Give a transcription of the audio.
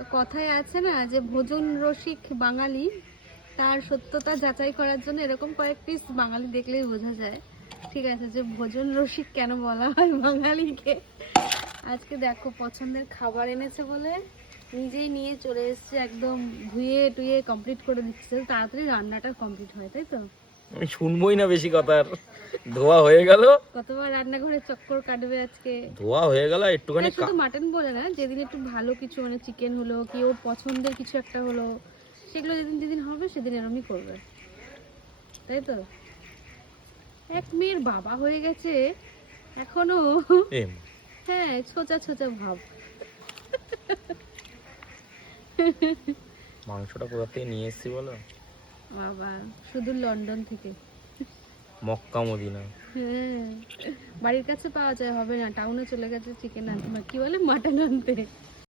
তো কথায় আছে না যে ভোজন রসিক বাঙালি, তার সত্যতা যাচাই করার জন্য এরকম কয়েক পিস বাঙালি দেখলেই বোঝা যায়। ঠিক আছে, যে ভোজন রসিক কেন বলা হয় বাঙালিকে। আজকে দেখো পছন্দের খাবার এনেছে বলে নিজেই নিয়ে চলে এসেছে, একদম ধুয়ে টুয়ে কমপ্লিট করে দিচ্ছে, তাড়াতাড়ি রান্নাটা কমপ্লিট হয়, তাই তো? আমি শুনবোই না বেশি কথা। আর ধোয়া হয়ে গেল, কতবার রান্নাঘরে চক্কর কাটবে আজকে। ধোয়া হয়ে গেল একটুখানি শুধু মাটন বলে না, যেদিন একটু ভালো কিছু মানে চিকেন হলো কি ওর পছন্দের কিছু একটা হলো, সেগুলো যেদিন যেদিন হবে সেদিন এরমই করবে, তাই তো? এক মেয়ের বাবা হয়ে গেছে এখনো, হ্যাঁ ছোচা ছোচা ভাব। মাংসটা কোথা থেকে নিয়ে এসেছি বলো? বাবা শুধু লন্ডন থেকে। Mecca Medina. হ্যাঁ, বাড়ির কাছে পাওয়া যায়, হবে না, টাউনে চলে গেছে চিকেন আনতে, কি বলে মাটন আনতে।